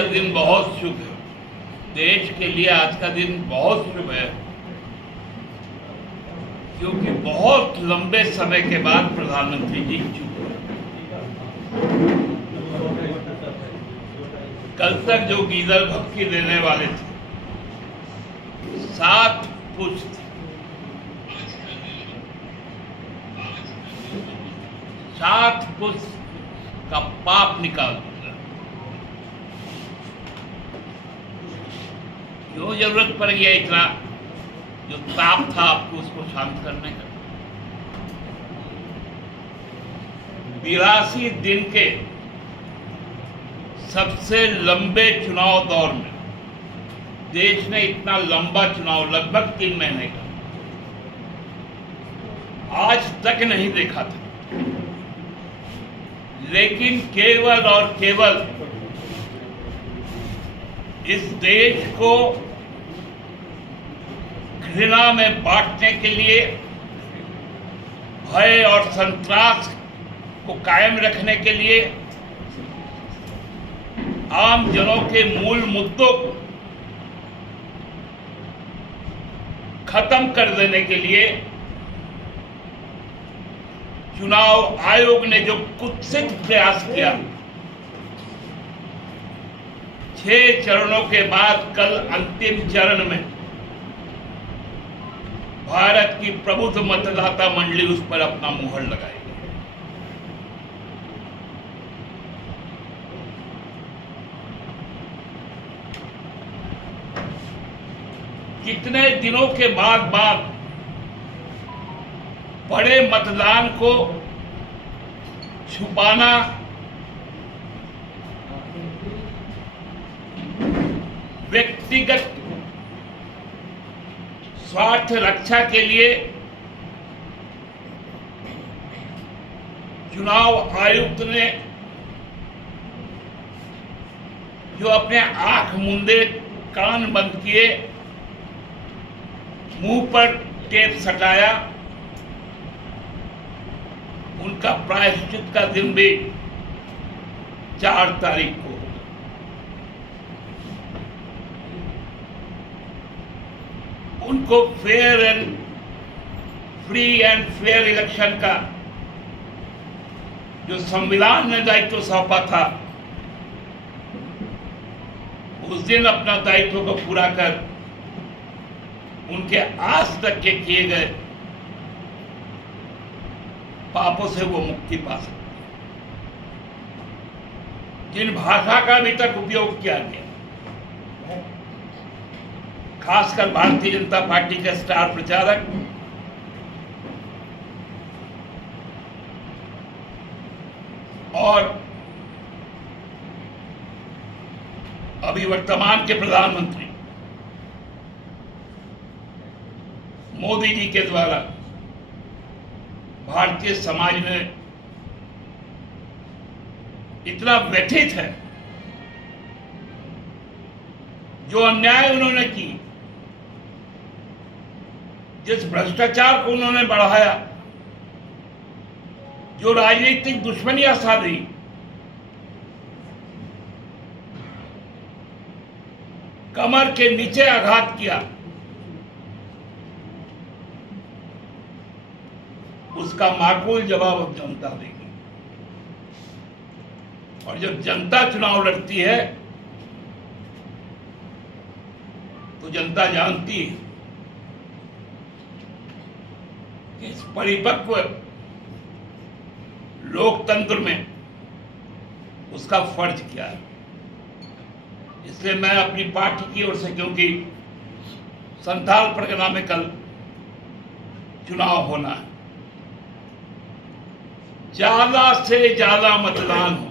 का दिन बहुत शुभ है। देश के लिए आज का दिन बहुत शुभ है, क्योंकि बहुत लंबे समय के बाद प्रधानमंत्री जी चुप हुए। कल तक जो गीदड़ भपकी देने वाले थे, 7 पुष्ट 7 पुष्ट का पाप निकाल दिया। क्यों जरूरत पड़ गया इतना जो ताप था आपको उसको शांत करने का? 82 दिन के सबसे लंबे चुनाव दौर में देश ने इतना लंबा चुनाव, लगभग 3 महीने का, आज तक नहीं देखा था। लेकिन केवल और केवल इस देश को घृणा में बांटने के लिए, भय और संत्रास को कायम रखने के लिए, आम जनों के मूल मुद्दों को खत्म कर देने के लिए चुनाव आयोग ने जो कुत्सित प्रयास किया, 6 चरणों के बाद कल अंतिम चरण में भारत की प्रबुद्ध मतदाता मंडली उस पर अपना मुहर लगाएगी। कितने दिनों के बाद बड़े मतदान को छुपाना, व्यक्तिगत स्वार्थ रक्षा के लिए चुनाव आयुक्त ने जो अपने आंख मूंदे, कान बंद किए, मुंह पर टेप सटाया, उनका प्रायश्चित का दिन भी 4 तारीख को। उनको fair and free and fair election का जो संविधान ने दायित्व सौंपा था, उस दिन अपना दायित्व को पूरा कर उनके आज तक के किए गए पापों से वो मुक्ति पा सकते। जिन भाषा का अभी तक उपयोग किया गया, खासकर भारतीय जनता पार्टी के स्टार प्रचारक और अभी वर्तमान के प्रधानमंत्री मोदी जी के द्वारा भारतीय समाज में इतना व्यथित है, जो अन्याय उन्होंने की, जिस भ्रष्टाचार को उन्होंने बढ़ाया, जो राजनीतिक दुश्मनियां साधी, कमर के नीचे आघात किया, उसका माकूल जवाब अब जनता देगी। और जब जनता चुनाव लड़ती है तो जनता जानती है कि इस परिपक्व लोकतंत्र में उसका फर्ज क्या है। इसलिए मैं अपनी पार्टी की ओर से, क्योंकि संथाल परगना में कल चुनाव होना है, ज्यादा से ज्यादा मतदान हो,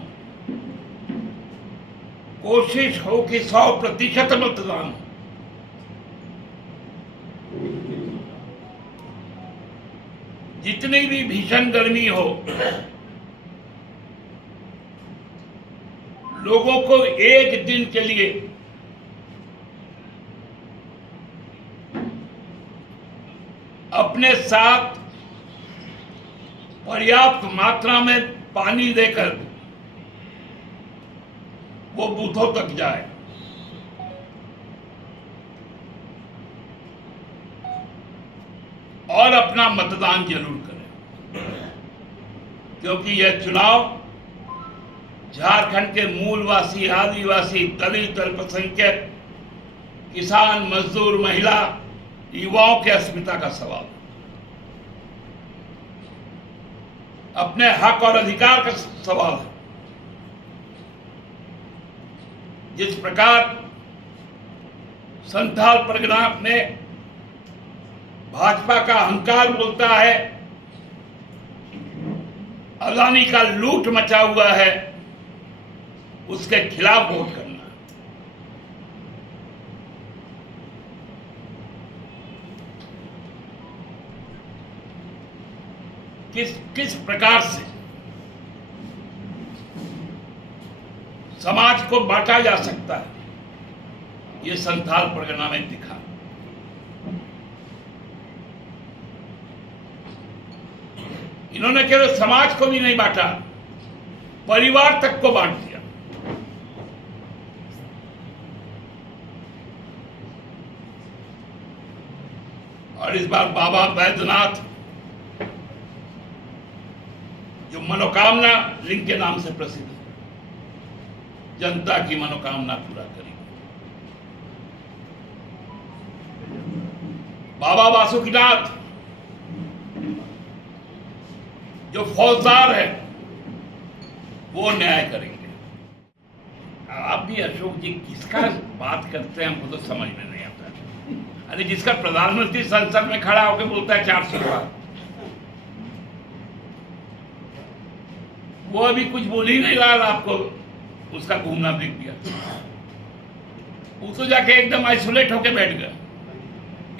कोशिश हो कि 100% मतदान हो। जितनी भी भीषण गर्मी हो, लोगों को एक दिन के लिए अपने साथ पर्याप्त मात्रा में पानी देकर वो बूथों तक जाए। और अपना मतदान जरूर करें, क्योंकि यह चुनाव झारखंड के मूलवासी, आदिवासी, दलित, अल्पसंख्यक, किसान, मजदूर, महिला, युवाओं के अस्मिता का सवाल, अपने हक और अधिकार का सवाल है। जिस प्रकार संथाल परगना में भाजपा का अहंकार बोलता है, अदानी का लूट मचा हुआ है, उसके खिलाफ वोट करना। किस प्रकार से समाज को बांटा जा सकता है, ये संथाल परगना में दिखा। इन्होंने केवल समाज को भी नहीं बांटा, परिवार तक को बांट दिया। और इस बार बाबा बैद्यनाथ, जो मनोकामना लिंग के नाम से प्रसिद्ध है, जनता की मनोकामना पूरा करेंगे। बाबा वासुकीनाथ, जो फौजदार है, वो न्याय करेंगे। आप भी अशोक जी किसका बात करते हैं, हमको तो समझ में नहीं आता। अरे जिसका प्रधानमंत्री संसद में खड़ा होकर बोलता है 400 बार, वो अभी कुछ बोल ही नहीं रहा, आपको उसका घूमना देख दिया। वो तो जाके एकदम आइसोलेट होके बैठ गया।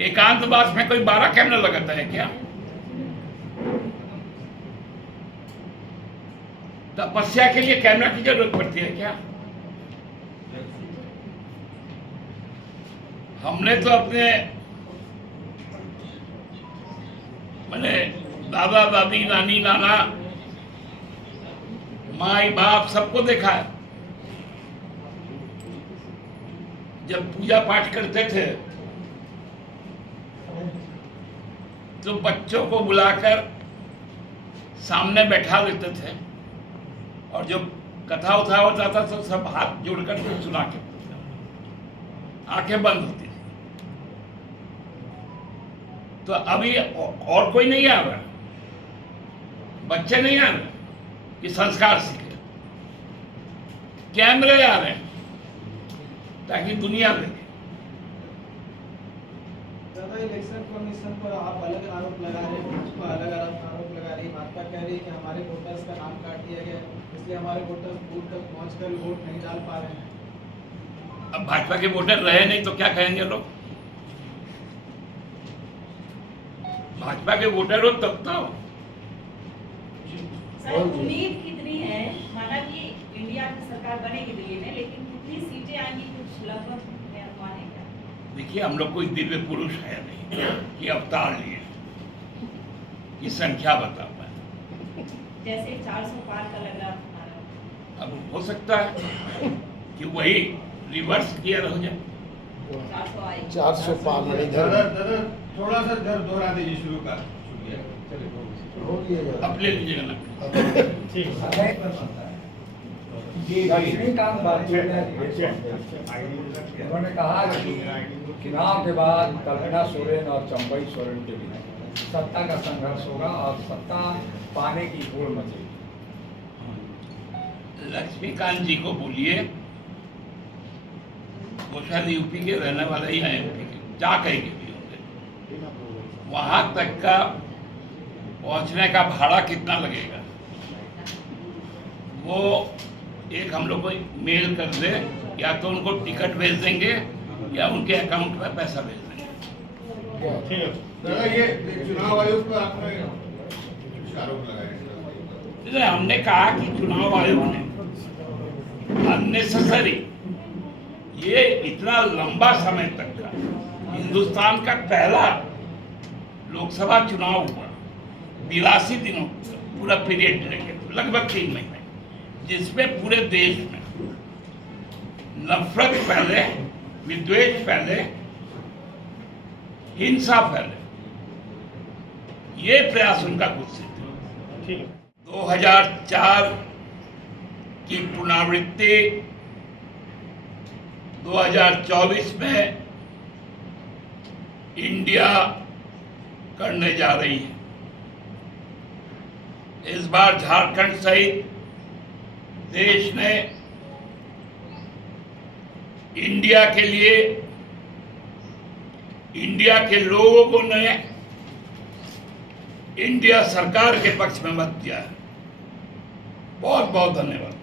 एकांतवास में कोई 12 कैमरा लगाता है क्या? तपस्या के लिए कैमरा की जरूरत पड़ती है क्या? हमने तो अपने मैंने दादा दादी, नानी नाना, माई बाप सबको देखा है। जब पूजा पाठ करते थे तो बच्चों को बुलाकर सामने बैठा देते थे, और जब कथा उठा होता था तो सब हाथ जोड़कर के सुना के, आंखें बंद होती थी। तो अभी और कोई नहीं आ रहा, बच्चे नहीं आ रहे कि संस्कार सीखे, कैमरे आ रहे हैं ताकि दुनिया देखे। दादा, इलेक्शन कमीशन पर आप अलग आरोप लगा रहे हैं, भाजपा अलग आरोप लगा रही है। भाजपा कह रही है कि हमारे वोटर्स का नाम काट दिया गया, इसलिए हमारे वोटर्स बूथ तक पहुंचकर वोट नहीं डाल पा रहे हैं। अब भाजपा के वोटर रहे नहीं तो क्या कहेंगे लोग? भाजपा के वोटर हो तब तो। सर, उम्मीद कितनी है, माना कि इंडिया की सरकार बनेगी दिल्ली में, लेकिन कितनी सीटें आएंगी, कुछ लगभग अनुमान है क्या? देखिए, हम लोग कोई दिव्य पुरुष है नहीं कि अवतार लिए कि संख्या बता पाए। जैसे 400 पार का लग रहा था, अब हो सकता है कि वही रिवर्स गियर हो जाए, 400 आए, 400 पार नहीं। दादा थोड़ा सा घर दोहरा दीजिए, शुरू का अब ले लीजिएगा ना। लक्ष्मीकांत बाजू ने उन्होंने कहा कि चुनाव के बाद कल्पना सोरेन और चंपई सोरेन के बीच सत्ता का संघर्ष होगा और सत्ता पाने की होड़ मचेगी। लक्ष्मीकांत जी को बोलिए, वो शायद यूपी के रहने वाले ही हैं, यूपी के जा कहीं के भी होंगे। वहां तक का पहुंचने का भाड़ा कितना लगेगा, वो एक हम लोग को मेल कर दे, या तो उनको टिकट भेज देंगे या उनके अकाउंट में पैसा भेज देंगे। दादा, ये चुनाव आयोग पर आपने कुछ आरोप लगाए। हमने कहा कि चुनाव आयोग ने अननेसेसरी, ये इतना लंबा समय तक का हिंदुस्तान का पहला लोकसभा चुनाव हुआ, 82 दिनों पूरा पीरियड लेंगे, लगभग 3 महीने, जिसमें पूरे देश में नफरत फैले, विद्वेष फैले, हिंसा फैले, ये प्रयास उनका कुत्सित है। 2004 की पुनरावृत्ति 2024 में इंडिया करने जा रही है। इस बार झारखंड सहित देश ने इंडिया के लिए, इंडिया के लोगों ने इंडिया सरकार के पक्ष में मत दिया है। बहुत बहुत धन्यवाद।